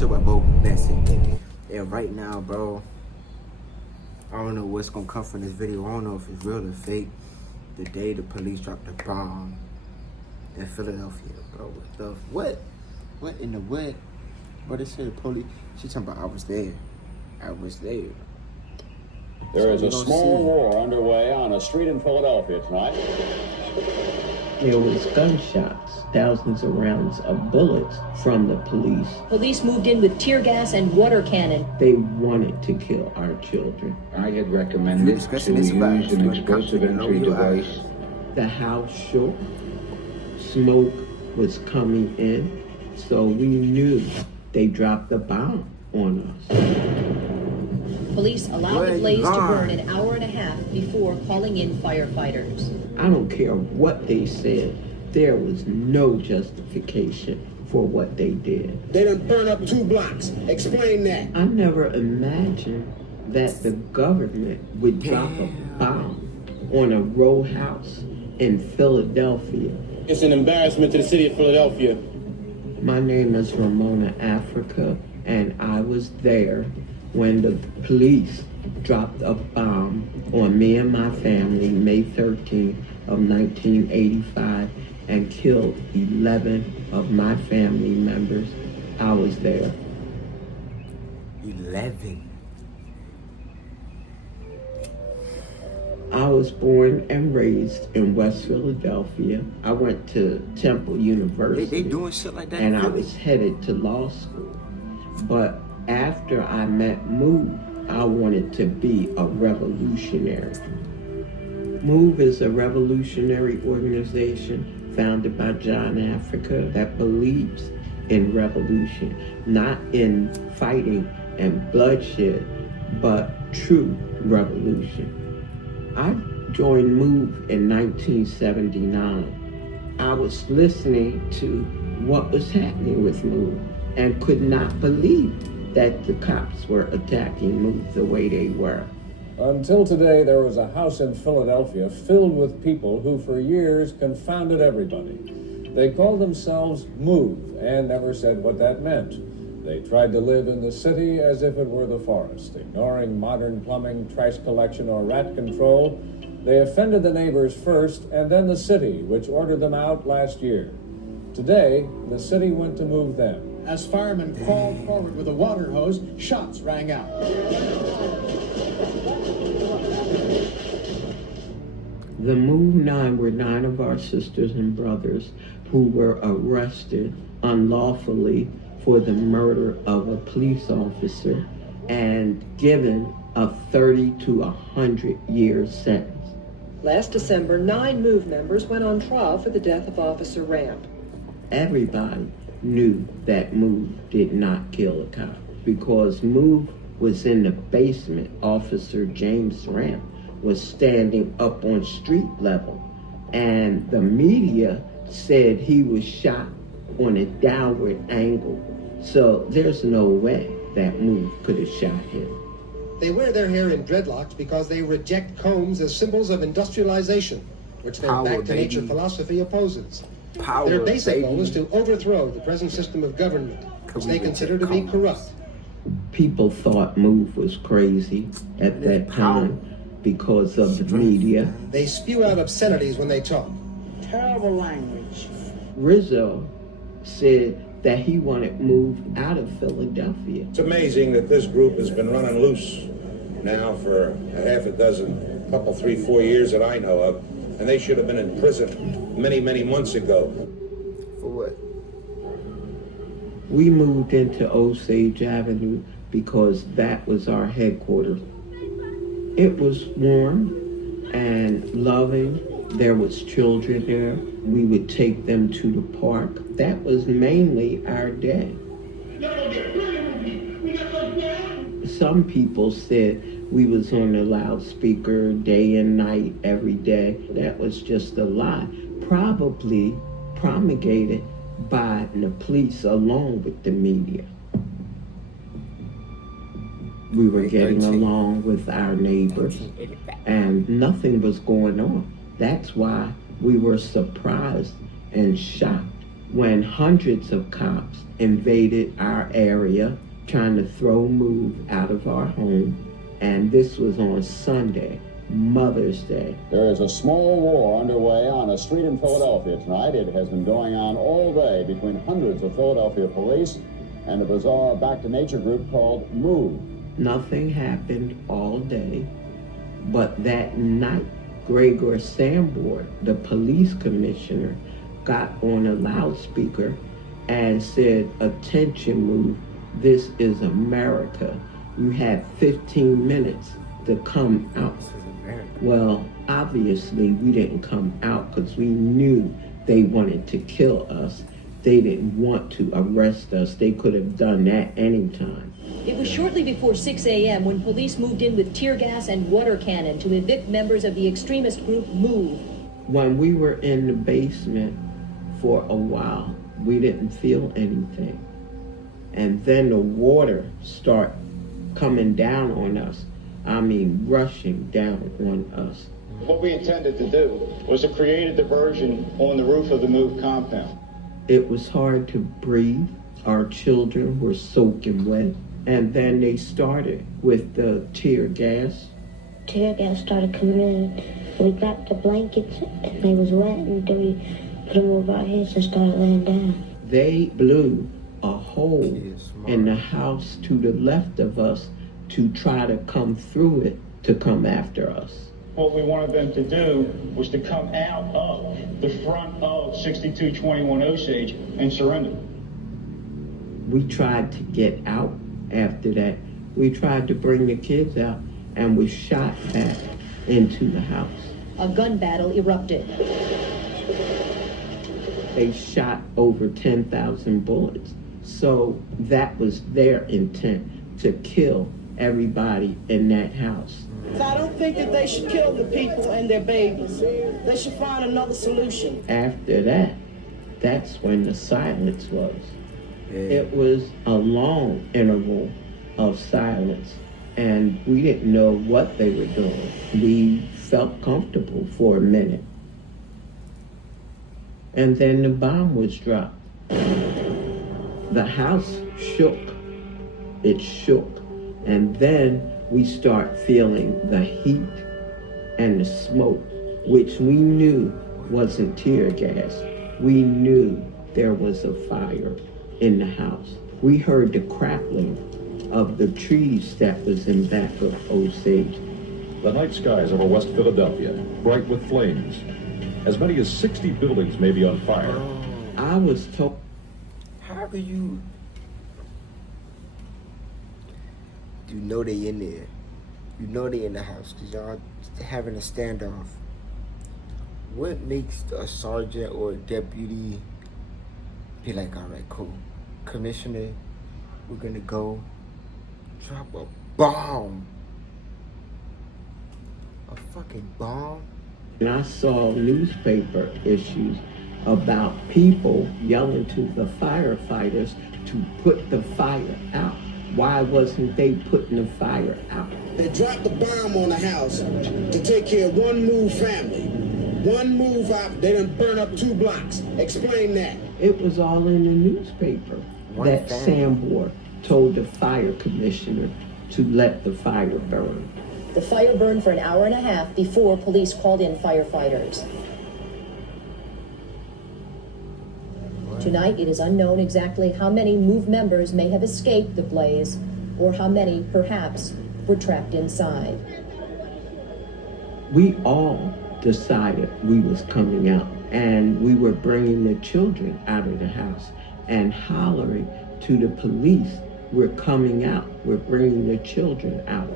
it's your boy Bo Benson. And right now, bro, I don't know what's gonna come from this video. I don't know if it's real or fake. The day the police dropped a bomb in Philadelphia, bro. What in the what? Bro, they said the police. She talking about I was there. There is a small war underway on a street in Philadelphia tonight. There was gunshots, thousands of rounds of bullets from the police. Police moved in with tear gas and water cannon. They wanted to kill our children. I had recommended to use an explosive entry device. The house shook. Smoke was coming in, so we knew they dropped a bomb on us. Police allowed the blaze to burn an hour and a half before calling in firefighters. I don't care what they said. There was no justification for what they did. They done burn up 2 blocks. Explain that. I never imagined that the government would drop a bomb on a row house in Philadelphia. It's an embarrassment to the city of Philadelphia. My name is Ramona Africa, and I was there when the police dropped a bomb on me and my family May 13th of 1985 and killed 11 of my family members. I was there. 11. I was born and raised in West Philadelphia. I went to Temple University. They doing shit like that. And I was headed to law school. But after I met MOVE, I wanted to be a revolutionary. MOVE is a revolutionary organization founded by John Africa that believes in revolution, not in fighting and bloodshed, but true revolution. I joined MOVE in 1979. I was listening to what was happening with MOVE and could not believe that the cops were attacking MOVE the way they were. Until today, there was a house in Philadelphia filled with people who for years confounded everybody. They called themselves MOVE and never said what that meant. They tried to live in the city as if it were the forest, ignoring modern plumbing, trash collection, or rat control. They offended the neighbors first and then the city, which ordered them out last year. Today, the city went to move them. As firemen crawled forward with a water hose, shots rang out. The MOVE 9 were 9 of our sisters and brothers who were arrested unlawfully for the murder of a police officer and given a 30 to 100 year sentence. Last December, 9 MOVE members went on trial for the death of Officer Ramp. Everybody knew that MOVE did not kill a cop because MOVE was in the basement. Officer James Ramp was standing up on street level, and the media said he was shot on a downward angle. So there's no way that MOVE could have shot him. They wear their hair in dreadlocks because they reject combs as symbols of industrialization, which their back to nature philosophy opposes. Their basic goal is to overthrow the present system of government, which they consider to be corrupt. People thought MOVE was crazy at that time because of the media. They spew out obscenities when they talk. Terrible language. Rizzo said that he wanted MOVE out of Philadelphia. It's amazing that this group has been running loose now for a half a dozen, couple, 3, 4 years that I know of, and they should have been in prison many, many months ago. For what? We moved into Osage Avenue because that was our headquarters. It was warm and loving. There was children there. We would take them to the park. That was mainly our day. Some people said we was on the loudspeaker day and night, every day. That was just a lie, probably promulgated by the police along with the media. We were getting along with our neighbors and nothing was going on. That's why we were surprised and shocked when hundreds of cops invaded our area trying to throw Move out of our home. And this was on Sunday, Mother's Day. There is a small war underway on a street in Philadelphia tonight. It has been going on all day between hundreds of Philadelphia police and a bizarre Back to Nature group called Move. Nothing happened all day, but that night, Gregor Sambour, the police commissioner, got on a loudspeaker and said, "Attention, Move, this is America. You have 15 minutes to come out." This is America. Well, obviously we didn't come out because we knew they wanted to kill us. They didn't want to arrest us. They could have done that anytime. It was shortly before 6 a.m. when police moved in with tear gas and water cannon to evict members of the extremist group Move. When we were in the basement for a while, we didn't feel anything. And then the water started coming down on us. I mean, rushing down on us. What we intended to do was to create a diversion on the roof of the Move compound. It was hard to breathe. Our children were soaking wet. And then they started with the tear gas. Tear gas started coming in. We grabbed the blankets and they was wet, and then we put them over our heads and started laying down. They blew a hole in the house to the left of us to try to come through it to come after us. What we wanted them to do was to come out of the front of 6221 Osage and surrender. We tried to get out after that. We tried to bring the kids out and we shot back into the house. A gun battle erupted. They shot over 10,000 bullets. So that was their intent, to kill everybody in that house. So I don't think that they should kill the people and their babies. They should find another solution. After that, that's when the silence was. It was a long interval of silence, and we didn't know what they were doing. We felt comfortable for a minute. And then the bomb was dropped. The house shook. It shook. And then we start feeling the heat and the smoke, which we knew wasn't tear gas. We knew there was a fire in the house. We heard the crackling of the trees that was in back of Osage. The night skies over West Philadelphia, bright with flames. As many as 60 buildings may be on fire. I was told... How do you know they in there? You know they in the house because y'all having a standoff. What makes a sergeant or a deputy be like, all right, cool, Commissioner, we're gonna go drop a bomb? A fucking bomb? And I saw newspaper issues about people yelling to the firefighters to put the fire out. Why wasn't they putting the fire out? They dropped the bomb on the house to take care of one Move family. One Move out, they done burn up 2 blocks. Explain that. It was all in the newspaper that Sambour told the fire commissioner to let the fire burn. The fire burned for an hour and a half before police called in firefighters. Tonight, it is unknown exactly how many Move members may have escaped the blaze, or how many, perhaps, were trapped inside. We all decided we was coming out, and we were bringing the children out of the house and hollering to the police, we're coming out, we're bringing the children out.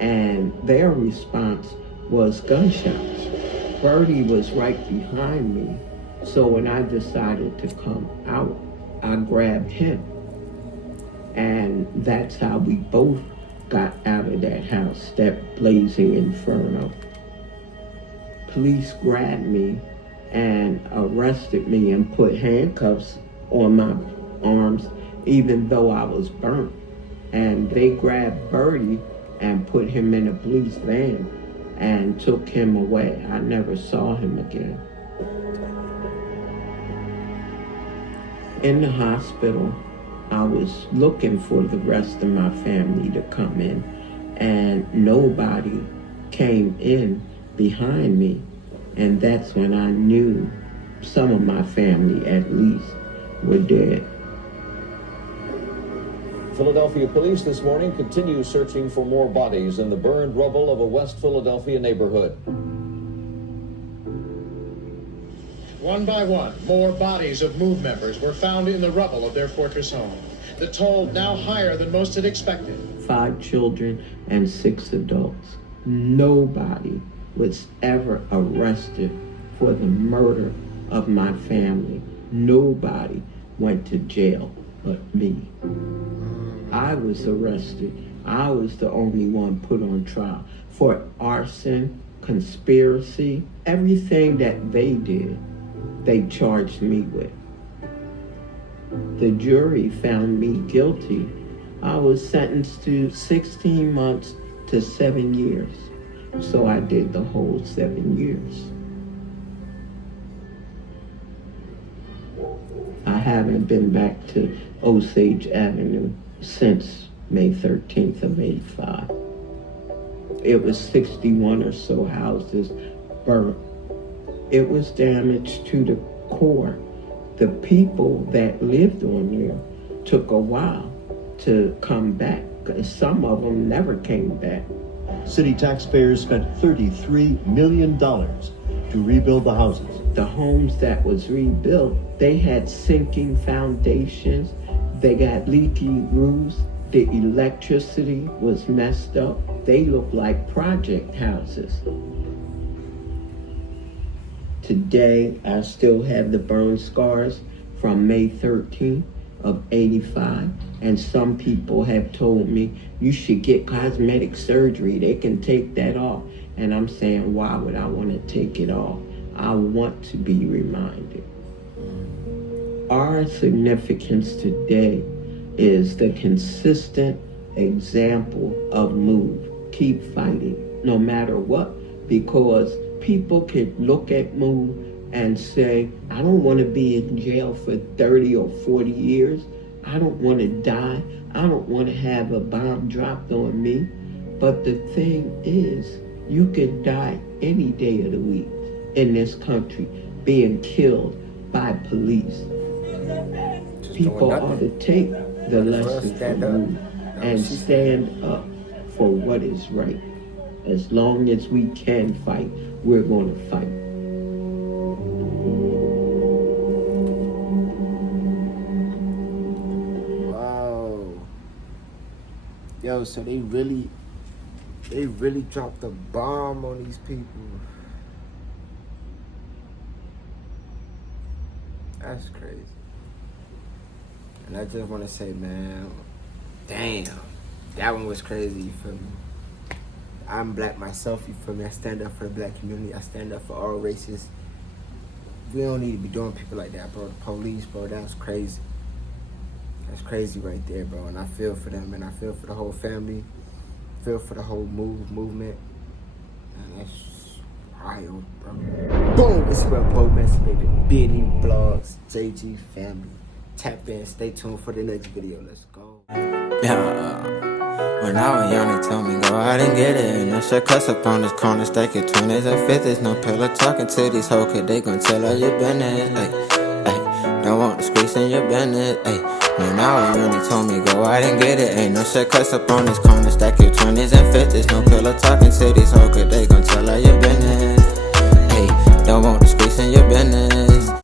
And their response was gunshots. Bertie was right behind me. So when I decided to come out, I grabbed him. And that's how we both got out of that house, that blazing inferno. Police grabbed me and arrested me and put handcuffs on my arms, even though I was burnt. And they grabbed Bertie and put him in a police van and took him away. I never saw him again. In the hospital, I was looking for the rest of my family to come in, and nobody came in behind me. And that's when I knew some of my family, at least, were dead. Philadelphia police this morning continue searching for more bodies in the burned rubble of a West Philadelphia neighborhood. One by one, more bodies of MOVE members were found in the rubble of their fortress home. The toll now higher than most had expected. 5 children and 6 adults. Nobody was ever arrested for the murder of my family. Nobody went to jail but me. I was arrested. I was the only one put on trial for arson, conspiracy, everything that they did, they charged me with. The jury found me guilty. I was sentenced to 16 months to 7 years. So I did the whole 7 years. I haven't been back to Osage Avenue since May 13th of '85. It was 61 or so houses burnt. It was damaged to the core. The people that lived on there took a while to come back. Some of them never came back. City taxpayers spent $33 million to rebuild the houses. The homes that was rebuilt, they had sinking foundations. They got leaky roofs. The electricity was messed up. They looked like project houses. Today, I still have the burn scars from May 13th of '85, and some people have told me you should get cosmetic surgery. They can take that off. And I'm saying, why would I want to take it off? I want to be reminded. Our significance today is the consistent example of MOVE. Keep fighting, no matter what, because people can look at MOVE and say, I don't want to be in jail for 30 or 40 years. I don't want to die. I don't want to have a bomb dropped on me. But the thing is, you can die any day of the week in this country being killed by police. People ought to take the lesson from MOVE and stand up for what is right. As long as we can fight, we're going to fight. Wow. Yo, so they really dropped a bomb on these people. That's crazy. And I just want to say, man, damn, that one was crazy, you feel me? I'm black myself, you feel me? I stand up for the black community. I stand up for all races. We don't need to be doing people like that, bro. The police, bro, that's crazy. That's crazy right there, bro. And I feel for them, and I feel for the whole family. I feel for the whole movement. And that's wild, bro. Boom! It's about Bo Emancipated, Benny Blogs, JG family. Tap in, stay tuned for the next video. Let's go. Yeah, when I was young, they told me go out and get it. And no shit cuss up on this corner, stack it 20s and 50s. No pillow talking to these hoes, cause they gon' tell all your business. Ay, don't want the squeeze in your business. Ay, when I was young, they told me go out and get it. Ain't no shit cuss up on this corner, stack it 20s and 50s. No pillow talking to these hoes, cause they gon' tell all your business.